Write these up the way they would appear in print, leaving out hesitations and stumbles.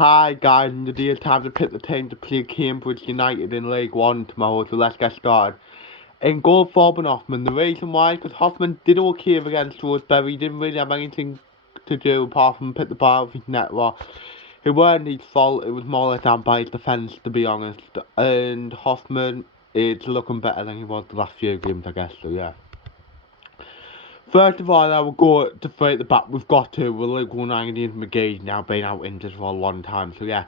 Hi guys, and today it's time to pick the team to play Cambridge United in League One tomorrow, so let's get started. In goal, Forbin Hoffman. The reason why, because Hoffman did okay against Roseberry, he didn't really have anything to do apart from pick the ball off his net. Well, it weren't his fault, it was more let down by his defence, to be honest. And Hoffman is looking better than he was the last few games, I guess, so yeah. First of all, I will go to three at the back. We've got to. We're League One Against McGee now been out injured for a long time, so yeah.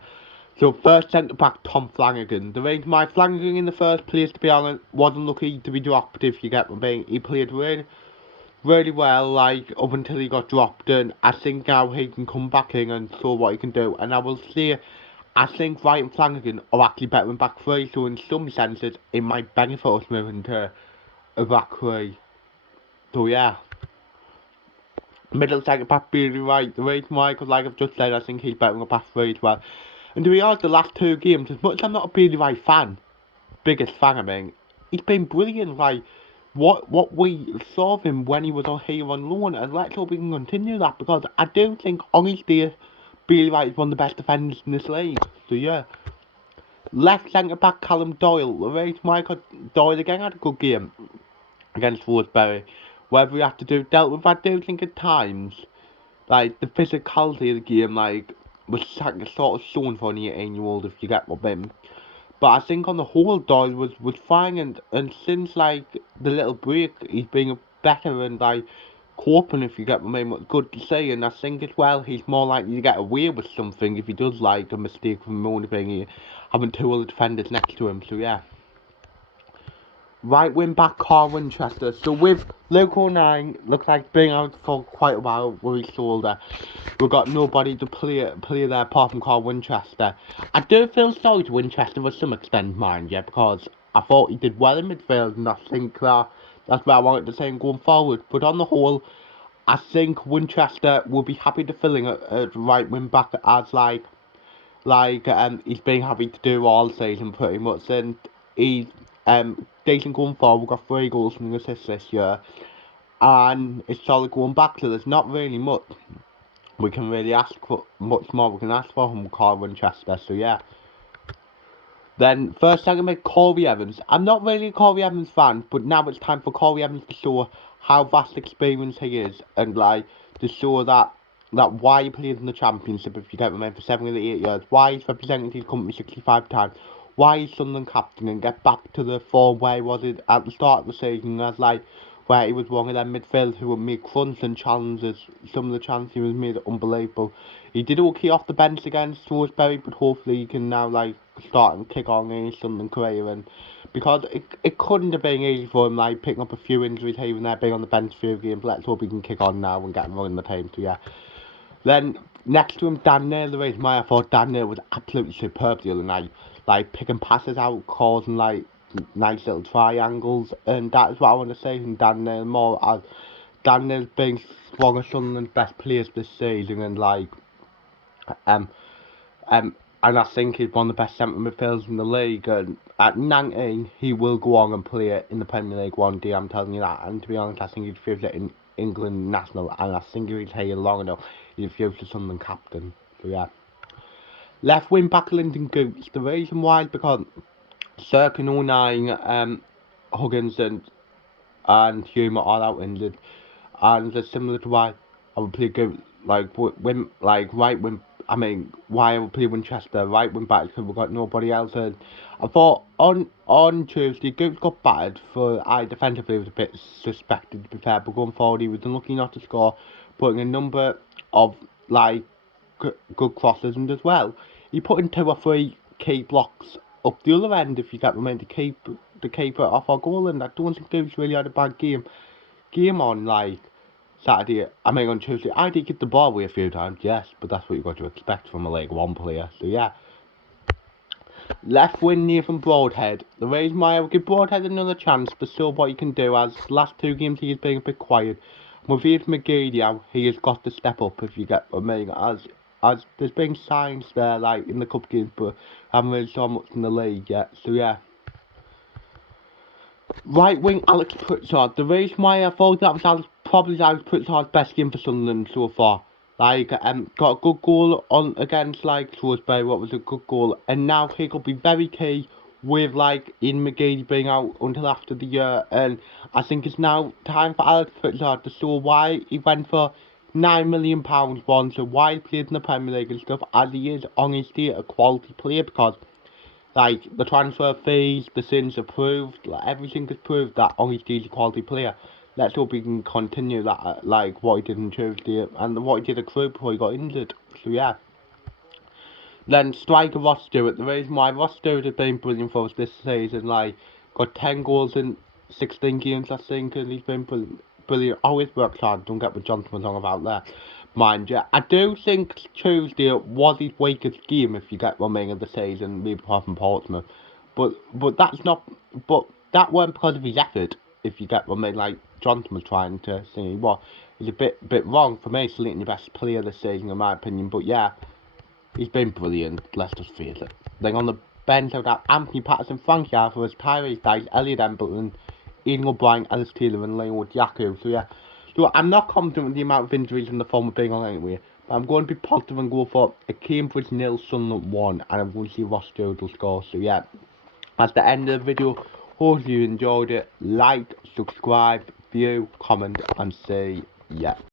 So first centre back, Tom Flanagan. The reason why Flanagan in the first place, to be honest, wasn't lucky to be dropped, if you get what I mean. He played really well, like, up until he got dropped, and I think now he can come back in and show what he can do. And I will say, I think Wright and Flanagan are actually better than back three, so in some senses, it might benefit us moving to a back three. So yeah. Middle second back, Billy Wright. The reason why, because like I've just said, I think he's better than a back three as well. And to be honest, the last two games, as much as I'm not a Billy Wright fan, biggest fan I mean, he's been brilliant. Like, what we saw of him when he was here on loan, and let's hope we can continue that, because I do think, on his day, Billy Wright is one of the best defenders in this league. So yeah. Left centre back, Callum Doyle. The reason why, because Doyle again had a good game against Roseberry. Whatever we have to do, dealt with, I do think at times, like, the physicality of the game, like, was sort of shown for an 18-year-old, if you get what I mean. But I think on the whole, Doyle was fine, and since, like, the little break, he's been better and, like, coping, if you get what I mean. What's good to say, and I think as well, he's more likely to get away with something if he does, like, a mistake from only being having two other defenders next to him, so yeah. Right wing back, Carl Winchester. So with Luke O'Nien, looks like being out for quite a while with his shoulder, we've got nobody to play there apart from Carl Winchester. I do feel sorry to Winchester to some extent, mind you, because I thought he did well in midfield, and I think that's where I wanted to say him going forward. But on the whole, I think Winchester will be happy to fill in at right wing back as he's been happy to do all season pretty much, and he's decent going forward. We've got 3 goals and an assist this year, and it's solid going back, so there's not really much we can really ask for, much more we can ask for from Carl Winchester, so yeah. Then first second mate, Corey Evans. I'm not really a Corey Evans fan, but now it's time for Corey Evans to show how vast experience he is, and like to show that why he plays in the Championship, if you get me, for 7 or 8 years, why he's represented his company 65 times, why he's Sunderland captain, and get back to the form where he was at the start of the season, as like where he was one of them midfielders who would make runs and challenges. Some of the chances he was made are unbelievable. He did okay off the bench against Roseberry, but hopefully he can now like start and kick on in his Sunderland career, and because it couldn't have been easy for him, like picking up a few injuries here and there, being on the bench for a few games. Let's hope he can kick on now and get him running the team, so yeah. Then next to him, Dan Neal. The reason why I thought Dan Neal was absolutely superb the other night, like picking passes out, causing like nice little triangles, and that is what I want to say from Dan Neal more, as Dan Neal's been one of Sunderland's best players this season, and like and I think he's one of the best centre midfielders in the league, and at 19 he will go on and play in the Premier League one day, I'm telling you that. And to be honest, I think he'd favourite in England national, and I think if he's here long enough, he'd future Sunderland captain, so yeah. Left wing back, Lyndon Gooch. The reason why is because Cirque and O'Nien, Huggins and Hume are all out injured, and it's similar to why I would play Gooch, right wing, why I would play Winchester right wing back, because we've got nobody else. And I thought on Tuesday, Gooch got battered for defensively was a bit suspected, to be fair, but going forward he was unlucky not to score, putting a number of like good crosses, and as well he put in 2 or 3 key blocks up the other end, if you get me, to keep the keeper off our goal. And I don't think Gooch really had a bad game on like Saturday. On Tuesday. I did get the ball away a few times, yes, but that's what you've got to expect from a League One player, so yeah. Left wing, Nathan Broadhead. The reason why I would give Broadhead another chance to show what he can do, as the last 2 games he has been a bit quiet. With Ian McGee now, he has got to step up, if you get what I mean, as there's been signs there, like in the cup games, but I haven't really saw much in the league yet, so yeah. Right wing, Alex Pritchard. The reason why I thought that was probably Alex Pritchard's best game for Sunderland so far. Like, got a good goal on against, like, Shrewsbury, what was a good goal. And now he could be very key with, like, Ian McGeady being out until after the year. And I think it's now time for Alex Pritchard to show why he went for £9 million once, and why he played in the Premier League and stuff, as he is on his day a quality player, because, like, the transfer fees, the sins are proved, like, everything is proved that on his day is a quality player. Let's hope he can continue that, like, what he did in Tuesday, and what he did at Crewe before he got injured. So, yeah. Then striker Ross Stewart. The reason why Ross Stewart has been brilliant for us this season, like, got 10 goals in 16 games, I think, and he's been brilliant. Always works hard, don't get what Johnson was on about there. Mind you, I do think Tuesday was his weakest game, if you get what I mean, of the season, maybe apart from Portsmouth. But that's not, but that weren't because of his effort, if you get what I mean. Like, Johnson was trying to say, well, it's a bit wrong for me, selecting the best player this season, in my opinion. But yeah, he's been brilliant, let's just face it. Then on the bench, I've got Anthony Patterson, Frankie Alvarez, Tyrese Dice, Elliot Embleton, Ian O'Brien, Alice Taylor, and Leon Yaku. So yeah, so I'm not confident with the amount of injuries in the form of being on anyway, but I'm going to be positive and go for a Cambridge 0, Sunderland 1, and I'm going to see Ross Stewart will score. So yeah, that's the end of the video. Hope you enjoyed it. Like, subscribe, view, comment, and say yeah.